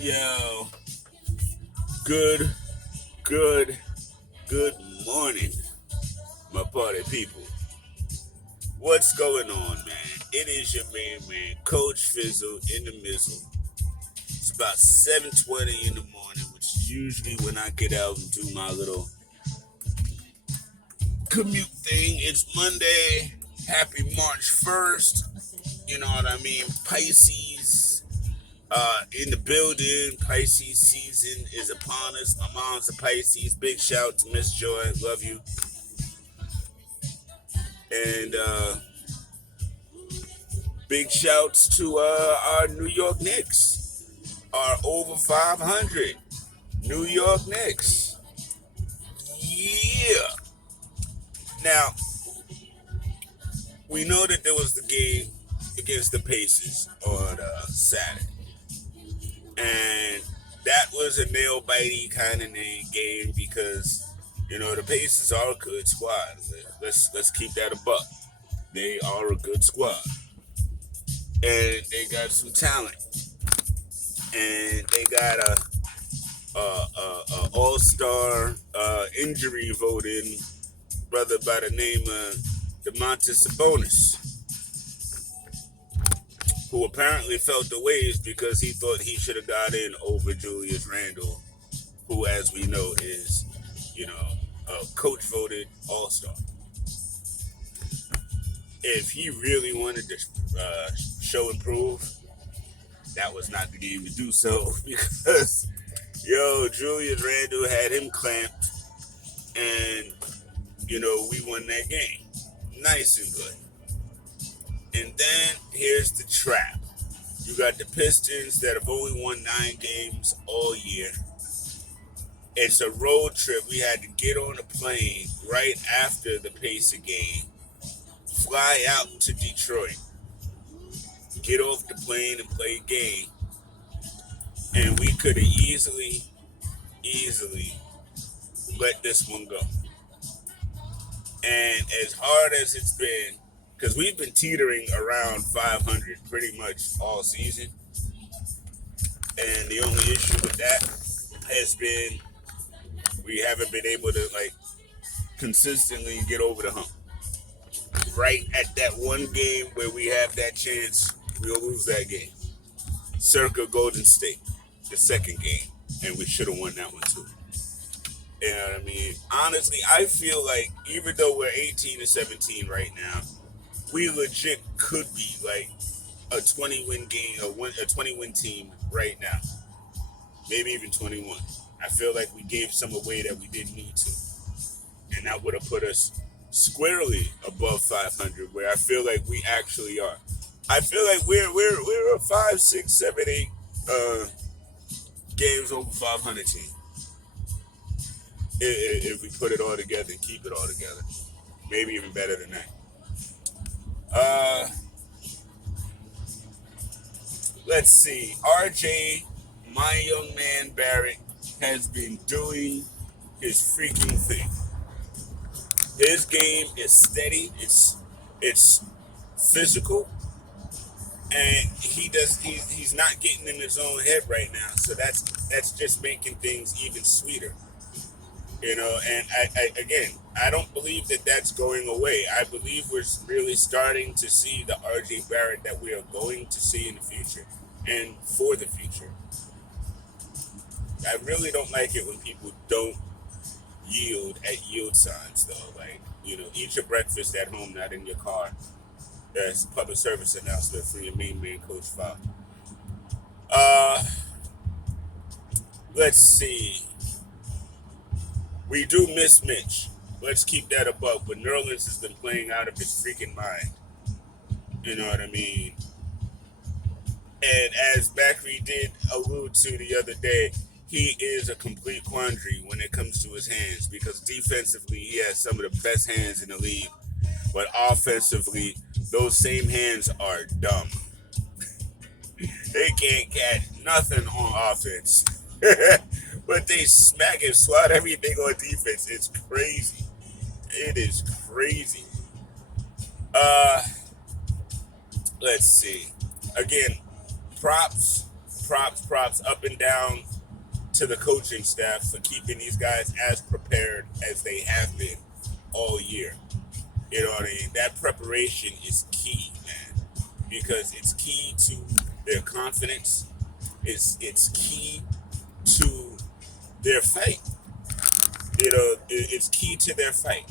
Yo, good, good, good morning, my party people. What's going on, man? It is your main man, Coach Fizzle in the Mizzle. It's about 7:20 in the morning, which is usually when I get out and do my little commute thing. It's Monday. Happy March 1st. You know what I mean? Pisces in the building. Pisces season is upon us. My mom's a Pisces. Big shout to Miss Joy. Love you. And big shouts to our New York Knicks, our over 500 New York Knicks. Yeah. Now, we know that there was the game against the Pacers on Saturday. And that was a nail bitey kind of game because, the Pacers are a good squad. Let's keep that a buck. They are a good squad. And they got some talent. And they got a all-star injury voting brother by the name of Demontis Sabonis, who apparently felt the ways because he thought he should have got in over Julius Randle, who, as we know, is, a coach voted all-star. If he really wanted to show and prove, that was not the game to do so because, Julius Randle had him clamped and, we won that game. Nice and good. And then here's the trap. You got the Pistons that have only won 9 games all year. It's a road trip. We had to get on a plane right after the Pacer game, fly out to Detroit, get off the plane and play a game. And we could have easily let this one go. And as hard as it's been, because we've been teetering around 500 pretty much all season, and the only issue with that has been we haven't been able to consistently get over the hump. Right at that one game where we have that chance, we'll lose that game. Circa Golden State, the second game, and we should have won that one too. You know what I mean? Honestly, I feel like even though we're 18-17 right now, we legit could be like a 20-win game, a 20-win team right now. Maybe even 21. I feel like we gave some away that we didn't need to, and that would have put us squarely above 500, where I feel like we actually are. I feel like we're a 5, 6, 7, 8 games over 500 team. If we put it all together and keep it all together, maybe even better than that. Let's see. RJ, my young man Barrett, has been doing his freaking thing. His game is steady. It's physical, and he's not getting in his own head right now. So that's just making things even sweeter. And I don't believe that that's going away. I believe we're really starting to see the RJ Barrett that we are going to see in the future and for the future. I really don't like it when people don't yield at yield signs, though. Eat your breakfast at home, not in your car. That's a public service announcement for your main man, Coach Fowl. Let's see. We do miss Mitch. Let's keep that above. But Nerlens has been playing out of his freaking mind. You know what I mean? And as Macri did allude to the other day, he is a complete quandary when it comes to his hands because defensively he has some of the best hands in the league. But offensively, those same hands are dumb. They can't catch nothing on offense. But they smack and swat everything on defense. It's crazy. It is crazy. Let's see. Again, props props up and down to the coaching staff for keeping these guys as prepared as they have been all year. You know what I mean? That preparation is key, man, because it's key to their confidence. It's key to their fight. You know, it's key to their fight.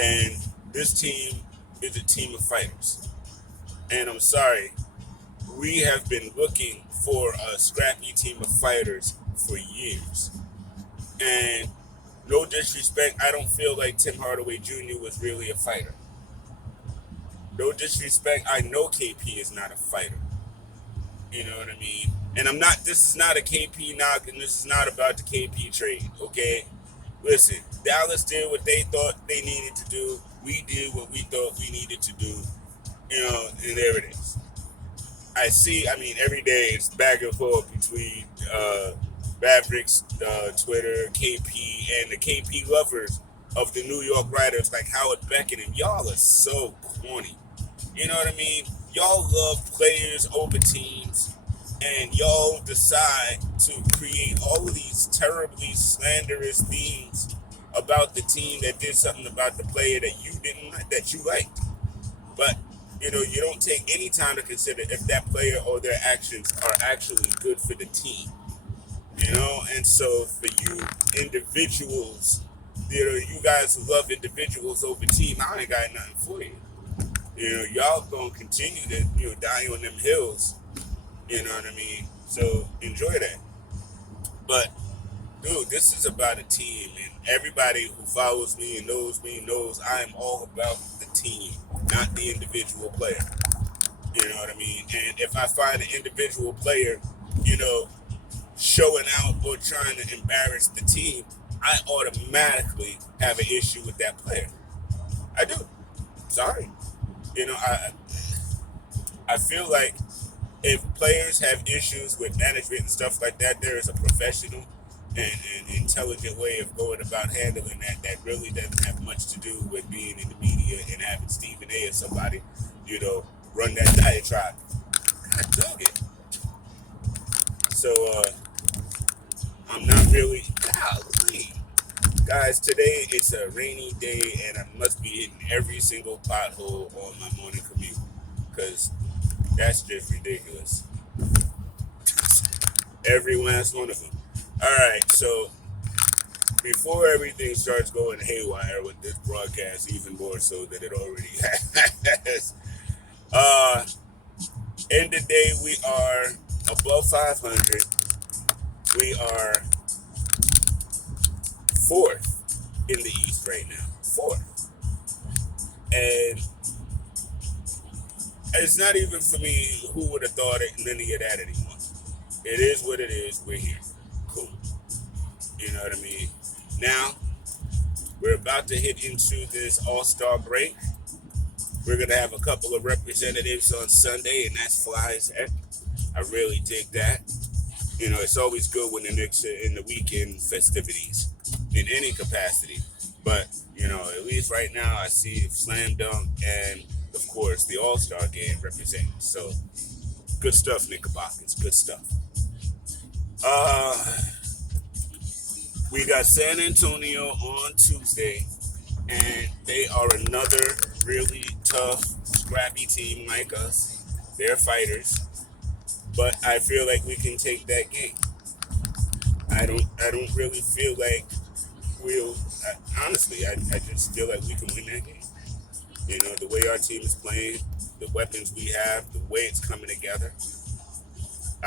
And this team is a team of fighters. And I'm sorry, we have been looking for a scrappy team of fighters for years. And no disrespect, I don't feel like Tim Hardaway Jr. was really a fighter. No disrespect, I know KP is not a fighter. You know what I mean? And this is not a KP knock, and this is not about the KP trade, okay? Listen, Dallas did what they thought they needed to do. We did what we thought we needed to do. You know, and there it is. Every day it's back and forth between Mavericks, Twitter, KP, and the KP lovers of the New York writers like Howard Beckett, and y'all are so corny. You know what I mean? Y'all love players over teams, and y'all decide to create all of these terribly slanderous themes about the team that did something about the player that you didn't like, that you liked. But you know, you don't take any time to consider if that player or their actions are actually good for the team. You know, and so for you individuals, you know, you guys who love individuals over team, I ain't got nothing for you. You know, y'all gonna continue to, you know, die on them hills. You know what I mean? So enjoy that. But dude, this is about a team, and everybody who follows me and knows I am all about the team, not the individual player. You know what I mean? And if I find an individual player, you know, showing out or trying to embarrass the team, I automatically have an issue with that player. I do. Sorry. You know, I feel like if players have issues with management and stuff like that, there is a professional and intelligent way of going about handling that really doesn't have much to do with being in the media and having Stephen A. or somebody, you know, run that diatribe. I dug it. So, I'm not really, guys, today it's a rainy day and I must be hitting every single pothole on my morning commute because that's just ridiculous. Every last one of them. All right, so before everything starts going haywire with this broadcast, even more so than it already has, end of the day, we are above 500. We are fourth in the East right now. Fourth. And it's not even for me who would have thought it and any of that anymore. It is what it is. We're here. Cool. You know what I mean? Now, we're about to hit into this All-Star break. We're going to have a couple of representatives on Sunday, and that's fly as heck. I really dig that. You know, it's always good when the Knicks are in the weekend festivities in any capacity. But, you know, at least right now I see Slam Dunk and, of course, the All-Star game representing. So, good stuff, Knickerbockers. Good stuff. We got San Antonio on Tuesday, and they are another really tough, scrappy team like us. They're fighters, but I feel like we can take that game. I don't really feel like honestly, I just feel like we can win that game. You know, the way our team is playing, the weapons we have, the way it's coming together,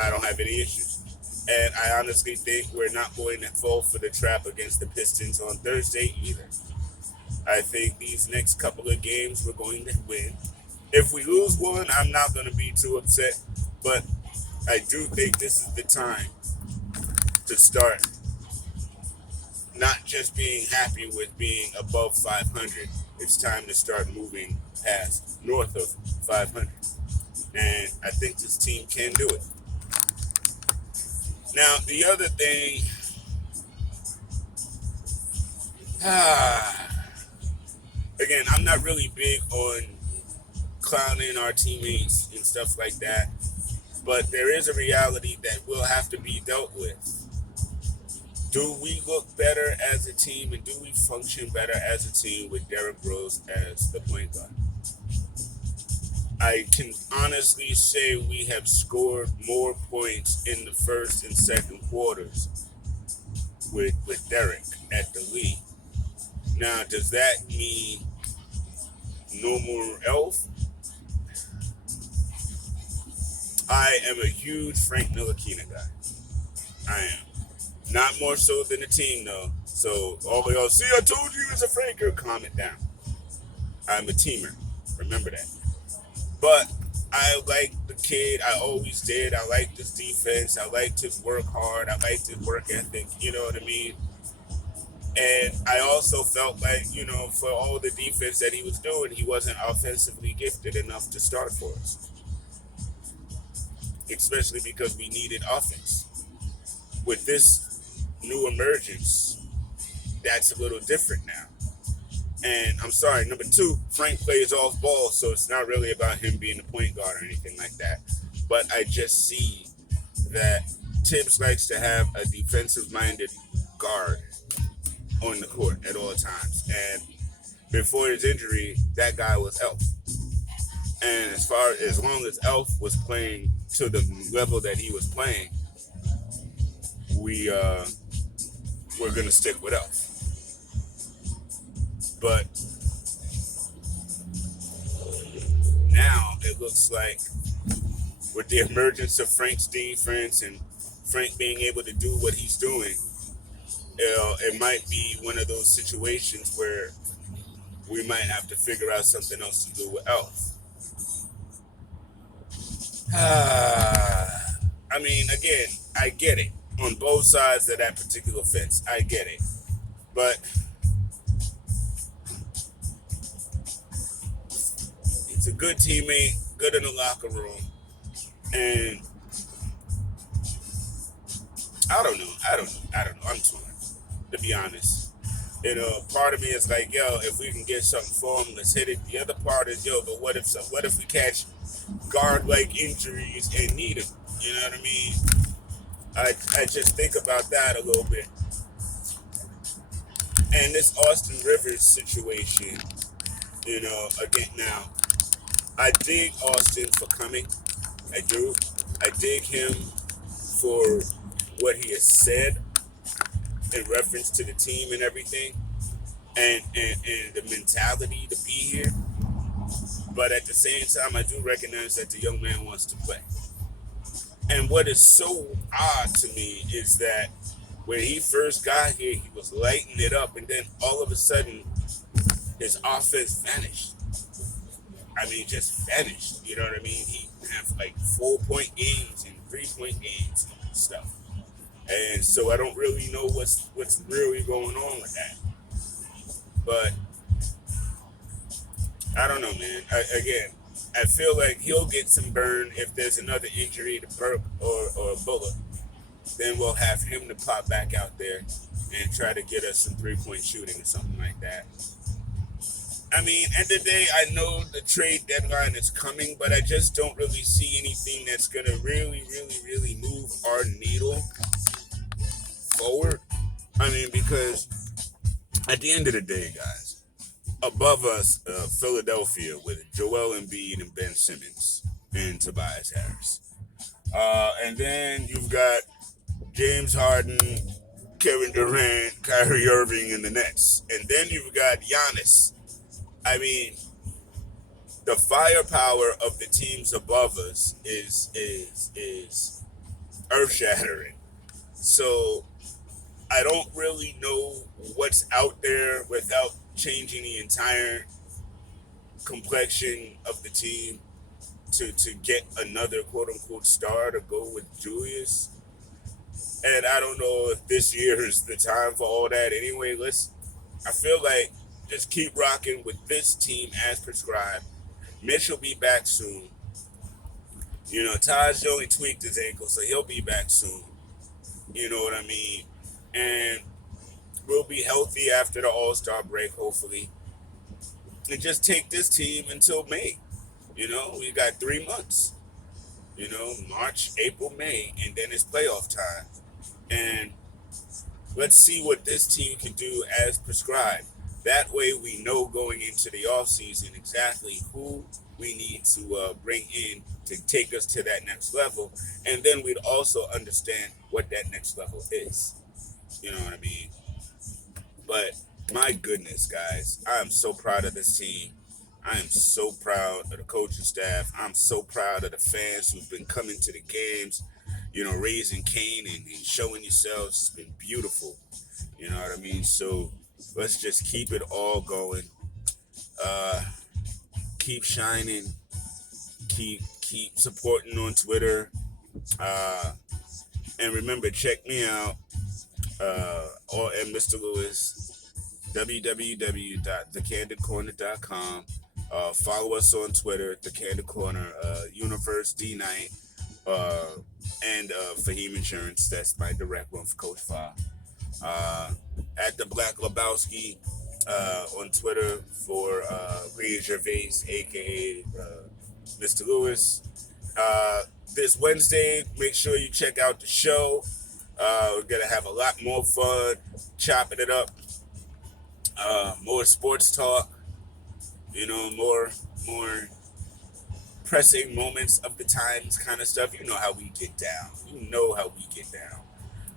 I don't have any issues. And I honestly think we're not going to fall for the trap against the Pistons on Thursday either. I think these next couple of games we're going to win. If we lose one, I'm not going to be too upset. But I do think this is the time to start not just being happy with being above 500. It's time to start moving past north of 500. And I think this team can do it. Now, the other thing, again, I'm not really big on clowning our teammates and stuff like that. But there is a reality that will have to be dealt with. Do we look better as a team and do we function better as a team with Derrick Rose as the point guard? I can honestly say we have scored more points in the first and second quarters with Derrick at the lead. Now, does that mean no more Elf? I am a huge Frank Ntilikina guy. I am. Not more so than the team, though. So, all of y'all, see, I told you it's a Franker. Calm it down. I'm a teamer. Remember that. But I like the kid. I always did. I liked his defense. I liked his work hard. I liked his work ethic. You know what I mean? And I also felt like, for all the defense that he was doing, he wasn't offensively gifted enough to start for us. Especially because we needed offense. With this new emergence, that's a little different now. And I'm sorry, number two, Frank plays off ball, so it's not really about him being the point guard or anything like that. But I just see that Tibbs likes to have a defensive-minded guard on the court at all times. And before his injury, that guy was Elf. And as long as Elf was playing to the level that he was playing, we're gonna stick with Elf. But now it looks like with the emergence of Frank's defense and Frank being able to do what he's doing, it might be one of those situations where we might have to figure out something else to do with Elf. I mean, again, I get it. On both sides of that particular fence, I get it. But he's a good teammate, good in the locker room. And I don't know. I'm torn, to be honest. Part of me is like, yo, if we can get something for him, let's hit it. The other part is, yo, but what if we catch guard-like injuries and need him? You know what I mean? I just think about that a little bit. And this Austin Rivers situation, again, now, I dig Austin for coming. I do. I dig him for what he has said in reference to the team and everything, and the mentality to be here. But at the same time, I do recognize that the young man wants to play. And what is so odd to me is that when he first got here, he was lighting it up, and then all of a sudden, his offense vanished. I mean, just vanished. You know what I mean? He have like 4-point games and 3-point games and stuff. And so I don't really know what's really going on with that. But I don't know, man. I feel like he'll get some burn if there's another injury to Burke or Bullock. Then we'll have him to pop back out there and try to get us some 3-point shooting or something like that. I mean, end of the day, I know the trade deadline is coming, but I just don't really see anything that's going to really, really, really move our needle forward. I mean, because at the end of the day, guys, above us, Philadelphia with Joel Embiid and Ben Simmons and Tobias Harris. And then you've got James Harden, Kevin Durant, Kyrie Irving in the Nets. And then you've got Giannis. I mean, the firepower of the teams above us is earth-shattering. So I don't really know what's out there without changing the entire complexion of the team to get another quote-unquote star to go with Julius. And I don't know if this year is the time for all that anyway. I feel like just keep rocking with this team as prescribed. Mitch will be back soon. Taj only tweaked his ankle, so he'll be back soon. You know what I mean? And we'll be healthy after the All-Star break, hopefully. And just take this team until May. We got 3 months. March, April, May, and then it's playoff time. And let's see what this team can do as prescribed. That way we know going into the offseason exactly who we need to bring in to take us to that next level. And then we'd also understand what that next level is. You know what I mean? But my goodness, guys, I am so proud of this team. I am so proud of the coaching staff. I'm so proud of the fans who've been coming to the games, raising Cain and showing yourselves. It's been beautiful. You know what I mean? So let's just keep it all going. Uh, keep shining. Keep supporting on Twitter. Uh, and remember, check me out. Or at Mr. Lewis. www.thecandidcorner.com. Follow us on Twitter, The Candid Corner, Universe D Night, and Fahim Insurance. That's my direct one for Coach Fa. At the Black Lebowski on Twitter for Rhea Gervais, aka Mr. Lewis. This Wednesday, make sure you check out the show. We're gonna have a lot more fun, chopping it up. More sports talk, more pressing moments of the times kind of stuff. You know how we get down.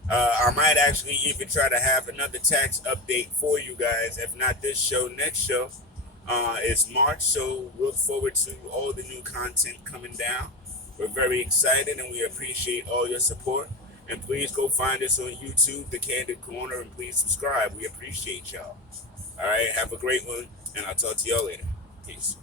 I might actually even try to have another tax update for you guys. If not this show, next show. It's March, so look forward to all the new content coming down. We're very excited and we appreciate all your support. And please go find us on YouTube, The Candid Corner, and please subscribe. We appreciate y'all. All right, have a great one, and I'll talk to y'all later. Peace.